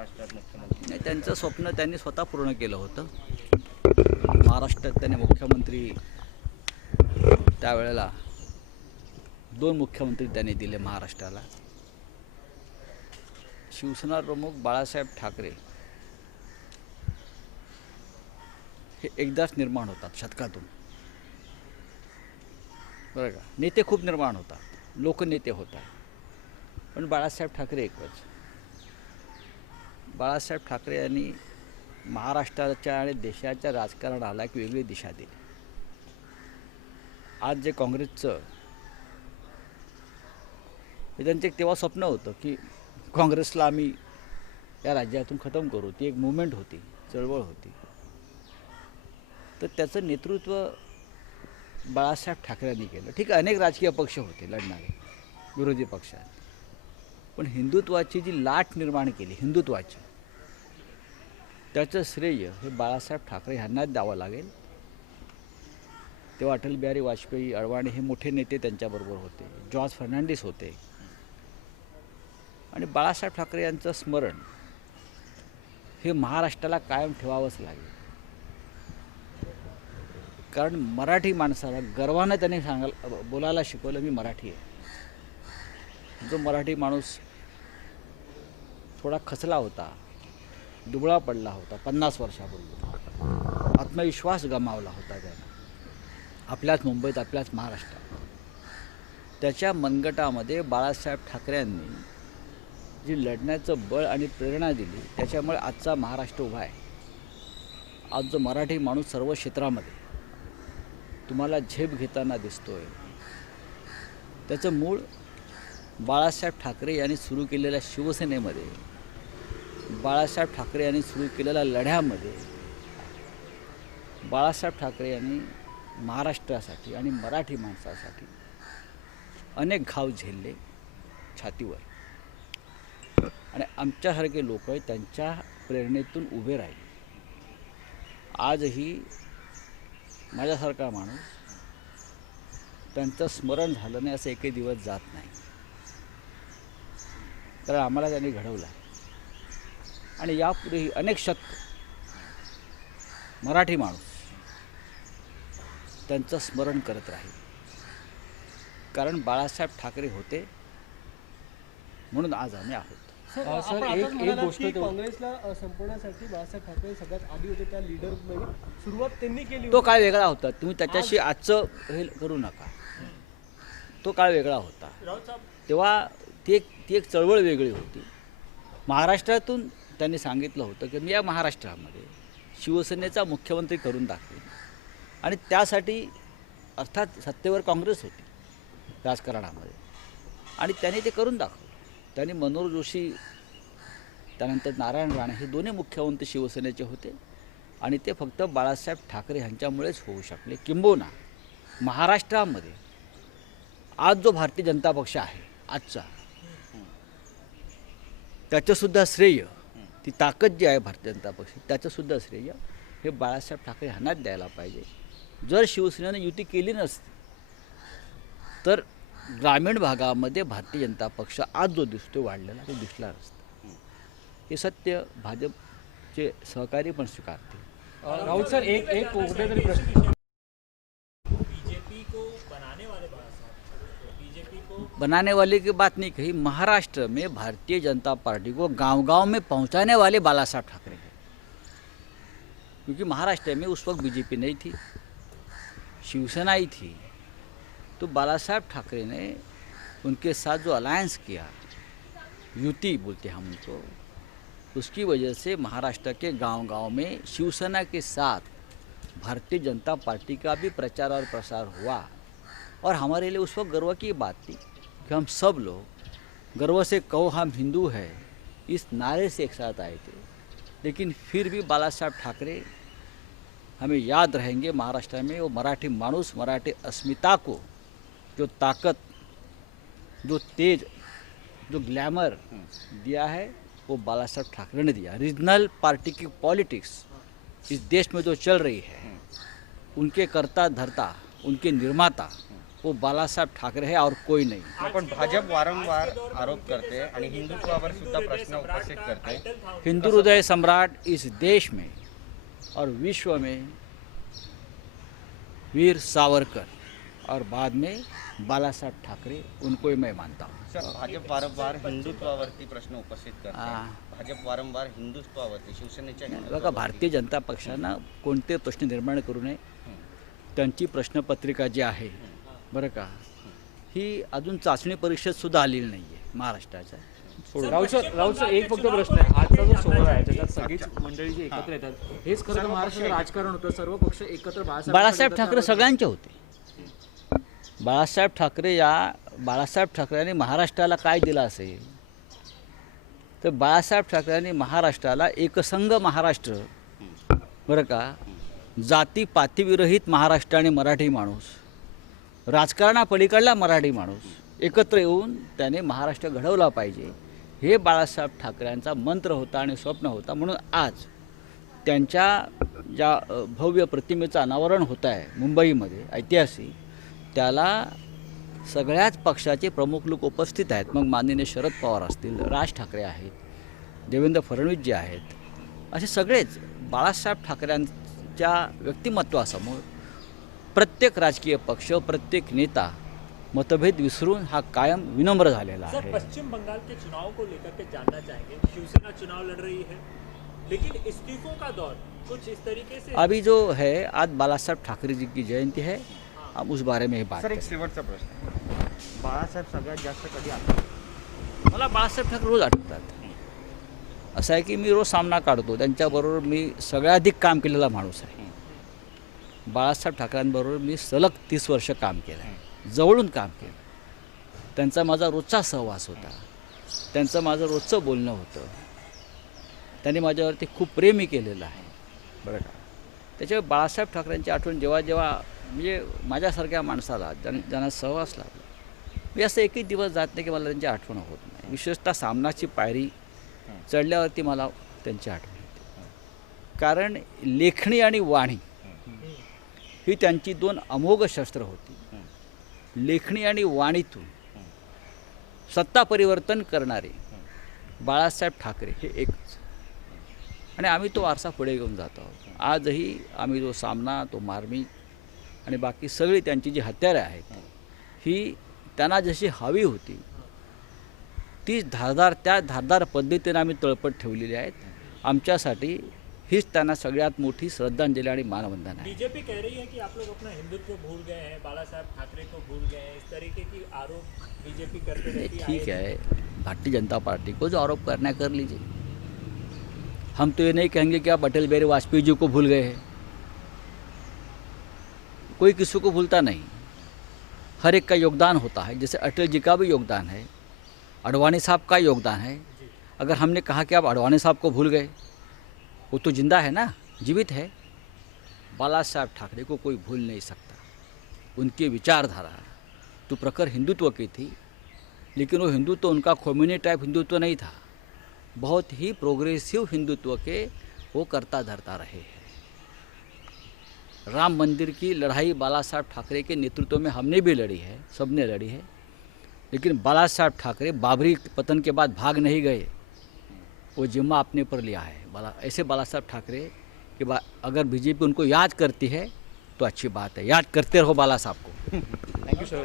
महाराष्ट्रात मुख्यमंत्री? नाही, त्यांचं स्वप्न त्यांनी स्वतः पूर्ण केलं होतं. महाराष्ट्रात त्यांनी मुख्यमंत्री त्यावेळेला 2 मुख्यमंत्री त्यांनी दिले महाराष्ट्राला. शिवसेना प्रमुख बाळासाहेब ठाकरे हे एकदाच निर्माण होतात शतकातून, बरं का. नेते खूप निर्माण होतात, लोकनेते होतात, पण बाळासाहेब ठाकरे एकच. बाळासाहेब ठाकरे यांनी महाराष्ट्राच्या आणि देशाच्या राजकारणाला एक वेगळी दिशा दिली. आज जे काँग्रेसचं हे त्यांचं एक तेव्हा स्वप्न होतं की काँग्रेसला आम्ही या राज्यातून खतम करू. ती एक मुवमेंट होती, चळवळ होती. तर त्याचं नेतृत्व बाळासाहेब ठाकरेंनी केलं. ठीक आहे, अनेक राजकीय पक्ष होते लढणारे विरोधी पक्षात, पण हिंदुत्वाची जी लाट निर्माण केली हिंदुत्वाची, त्याचं श्रेय हे बाळासाहेब ठाकरे यांनाच द्यावं लागेल. तेव्हा अटल बिहारी वाजपेयी, अडवाणी हे मोठे नेते त्यांच्याबरोबर होते, जॉर्ज फर्नांडिस होते. आणि बाळासाहेब ठाकरे यांचं स्मरण हे महाराष्ट्राला कायम ठेवावंच लागेल. कारण मराठी माणसाला गर्वानं त्यांनी बोलायला शिकवलं, मी मराठी आहे. जो मराठी माणूस थोडा खचला होता, दुबळा पडला होता 50 वर्षापूर्वी, आत्मविश्वास गमावला होता त्यानं आपल्याच मुंबईत, आपल्याच महाराष्ट्रात, त्याच्या मनगटामध्ये बाळासाहेब ठाकरेंनी जी लढण्याचं बळ आणि प्रेरणा दिली, त्याच्यामुळे आजचा महाराष्ट्र उभा आहे. आज जो मराठी माणूस सर्व क्षेत्रामध्ये तुम्हाला झेप घेताना दिसतोय, त्याचं मूळ बाळासाहेब ठाकरे यांनी सुरू केलेल्या शिवसेनेमध्ये, बाळासाहेब ठाकरे यांनी सुरू केलेल्या लढ्यामध्ये, बाळासाहेब ठाकरे यांनी महाराष्ट्रासाठी आणि मराठी माणसासाठी अनेक घाव झेलले छातीवर. आणि आमच्यासारखे लोक त्यांच्या प्रेरणेतून उभे राहिले. आजही माझ्यासारखा माणूस त्यांचं स्मरण झालं नाही असं एकही दिवस जात नाही. तर आम्हाला त्यांनी घडवलं आहे. आणि यापुढेही अनेक शतक मराठी माणूस त्यांचं स्मरण करत राहील. कारण बाळासाहेब ठाकरे होते म्हणून आज आम्ही आहोत. सर, एक गोष्ट काँग्रेसला संपवण्यासाठी बाळासाहेब ठाकरे सगळ्यात आधी होते, त्या लीडर सुरुवात त्यांनी केली. तो काळ वेगळा होता, तुम्ही त्याच्याशी आजचं हे करू नका. तो काळ वेगळा होता. तेव्हा ती एक चळवळ वेगळी होती. महाराष्ट्रातून त्यांनी सांगितलं होतं की मी या महाराष्ट्रामध्ये शिवसेनेचा मुख्यमंत्री करून दाखवेन. आणि त्यासाठी अर्थात सत्तेवर काँग्रेस होती राजकारणामध्ये, आणि त्यांनी ते करून दाखवलं. त्यांनी मनोहर जोशी, त्यानंतर नारायण राणे हे दोन्ही मुख्यमंत्री शिवसेनेचे होते. आणि ते फक्त बाळासाहेब ठाकरे यांच्यामुळेच होऊ शकले. किंबहुना महाराष्ट्रामध्ये आज जो भारतीय जनता पक्ष आहे आजचा, त्याचंसुद्धा श्रेय, ती ताकद जी आहे भारतीय जनता पक्ष, त्याचंसुद्धा श्रेय हे बाळासाहेब ठाकरे यांनाच द्यायला पाहिजे. जर शिवसेनेनं युती केली नसती तर ग्रामीण भागामध्ये भारतीय जनता पक्ष आज जो दिसतो वाढलेला, तो दिसला नसता. हे सत्य भाजपचे सहकारी पण स्वीकारते. राहुल सर, एक कुठेतरी प्रश्न, बनाने वाले की बात नहीं कही. महाराष्ट्र में भारतीय जनता पार्टी को गांव-गांव में पहुंचाने वाले बाला साहब ठाकरे हैं. क्योंकि महाराष्ट्र में उस वक्त बीजेपी नहीं थी, शिवसेना ही थी. तो बाला साहब ठाकरे ने उनके साथ जो अलायंस किया, युति बोलते हैं हम उनको, उसकी वजह से महाराष्ट्र के गांव-गांव में शिवसेना के साथ भारतीय जनता पार्टी का भी प्रचार और प्रसार हुआ. और हमारे लिए उस वक्त गर्व की बात थी कि हम सब लोग गर्व से कहो हम हिंदू हैं, इस नारे से एक साथ आए थे. लेकिन फिर भी बाला साहब ठाकरे हमें याद रहेंगे. महाराष्ट्र में वो मराठी मानूस, मराठी अस्मिता को जो ताकत, जो तेज, जो ग्लैमर दिया है, वो बाला साहब ठाकरे ने दिया. रीजनल पार्टी की पॉलिटिक्स इस देश में जो चल रही है, उनके कर्ता धर्ता, उनके निर्माता वो बालासाहेब ठाकरे है और कोई नहीं. पण भाजप वारंवार आरोप करते आणि हिंदुत्वावर सुद्धा प्रश्न उपस्थित करते. हिंदू हृदय सम्राट इस देश में और विश्व में वीर सावरकर और बाद में बालासाहेब ठाकरे, उनको ही मैं मानता हूँ. सर, भाजप वारंवार हिंदुत्वावरती प्रश्न उपस्थित करते. हां. भाजप वारंवार हिंदुत्वावरती शिवसेनेच्या बघा, हिंदुत्वावरती- भारतीय जनता पक्षानं कोणते प्रश्न निर्माण करू नये. त्यांची प्रश्नपत्रिका जी आहे बरं का, ही अजून चाचणी परीक्षेतसुद्धा आलेली नाही आहे महाराष्ट्राच्या. राहुल सर एक फक्त प्रश्न आहे. आजचा जो सोहळा आहे त्याच्यात सगळीच मंडळी जी एकत्र येतात, हेच खरं तर महाराष्ट्राचं राजकारण होतं. सर्व पक्ष एकत्र बाळासाहेब ठाकरे सगळ्यांचे होते. बाळासाहेब ठाकरेंनी महाराष्ट्राला काय दिलं असेल तर बाळासाहेब ठाकरेंनी महाराष्ट्राला एकसंघ महाराष्ट्र, बरं का, जातीपातीविरहित महाराष्ट्र आणि मराठी माणूस, राजकारणापलीकडला मराठी माणूस एकत्र येऊन त्याने महाराष्ट्र घडवला पाहिजे, हे बाळासाहेब ठाकरेंचा मंत्र होता आणि स्वप्न होता. म्हणून आज त्यांच्या ज्या भव्य प्रतिमेचं अनावरण होत आहे मुंबईमध्ये ऐतिहासिक, त्याला सगळ्याच पक्षाचे प्रमुख लोक उपस्थित आहेत. मग माननीय शरद पवार असतील, राज ठाकरे आहेत, देवेंद्र फडणवीस जे आहेत, असे सगळेच बाळासाहेब ठाकरेंच्या व्यक्तिमत्वासमोर प्रत्येक राजकीय पक्ष, प्रत्येक नेता मतभेद विसरून हा कायम विनम्र झालेला सर, आहे. पश्चिम बंगाल के चुनाव को लेकर के जानना चाहेंगे. शिवसेना चुनाव लड़ रही है, लेकिन इस्तीफों का दौर कुछ इस तरीके से अभी जो है, आज बालासाहेब ठाकरे जी की जयंती है, हम उस बारे में ही बात सर, एक करें. शेवटचा प्रश्न. बाळासाहेब सगळ्यात जास्त कधी आठवतात? मला बाळासाहेब ठाकरे रोज आठवतात. असं आहे की मी रोज सामना काढतो त्यांच्याबरोबर. मी सगळ्याधिक काम केलेला माणूस आहे. बाळासाहेब ठाकरेंबरोबर मी सलग 30 वर्ष काम केलं आहे, जवळून काम केलं. त्यांचा माझा रोजचा सहवास होता, त्यांचं माझं रोजचं बोलणं होतं. त्यांनी माझ्यावरती खूप प्रेमही केलेलं आहे, बरं का. त्याच्यामुळे बाळासाहेब ठाकरेंची आठवण जेव्हा जेव्हा म्हणजे माझ्यासारख्या माणसाला ज्यांना सहवास लागला, मी असं एकही दिवस जात नाही की मला त्यांची आठवण होत नाही. विशेषतः सामनाची पायरी चढल्यावरती मला त्यांची आठवण होते. कारण लेखणी आणि वाणी ही त्यांची दोन अमोघ शस्त्र होती. लेखणी आणि वाणीतून सत्ता परिवर्तन करणारे बाळासाहेब ठाकरे हे एकच. आणि आम्ही तो वारसा पुढे घेऊन जात आहोत. आजही आम्ही जो सामना, तो मार्मिक आणि बाकी सगळी त्यांची जी हत्यारे आहेत, ही त्यांना जशी हवी होती ती धारदार पद्धतीने आम्ही तळपट ठेवलेली आहेत. आमच्यासाठी हीच त्यांना सगळ्यात मोठी श्रद्धांजली आणि मानवंदन आहे. बीजेपी कह रही है कि आप लोग अपना हिंदुत्व भूल गए हैं, बाला साहब ठाकरे को भूल गए हैं, इस तरीके की आरोप बीजेपी करते रहती है. ठीक है, भारतीय जनता पार्टी को जो आरोप करना है कर लीजिए. हम तो ये नहीं कहेंगे कि आप अटल बिहारी वाजपेयी जी को भूल गए हैं. कोई किसी को भूलता नहीं, हर एक का योगदान होता है. जैसे अटल जी का भी योगदान है, अडवाणी साहब का योगदान है. अगर हमने कहा कि आप अडवाणी साहब को भूल गए, वो तो जिंदा है ना, जीवित है. बाला साहब ठाकरे को कोई भूल नहीं सकता. उनकी विचारधारा तो प्रखर हिंदुत्व की थी, लेकिन वो हिंदुत्व उनका खोमिनी टाइप हिंदुत्व नहीं था. बहुत ही प्रोग्रेसिव हिंदुत्व के वो करता धरता रहे हैं. राम मंदिर की लड़ाई बाला साहब ठाकरे के नेतृत्व में हमने भी लड़ी है, सबने लड़ी है. लेकिन बाला साहब ठाकरे बाबरी पतन के बाद भाग नहीं गए, वो जिम्मा अपने पर लिया है. ऐसे बाला साहब ठाकरे कि अगर बीजेपी उनको याद करती है तो अच्छी बात है. याद करते रहो बाला साहब को. Thank you sir.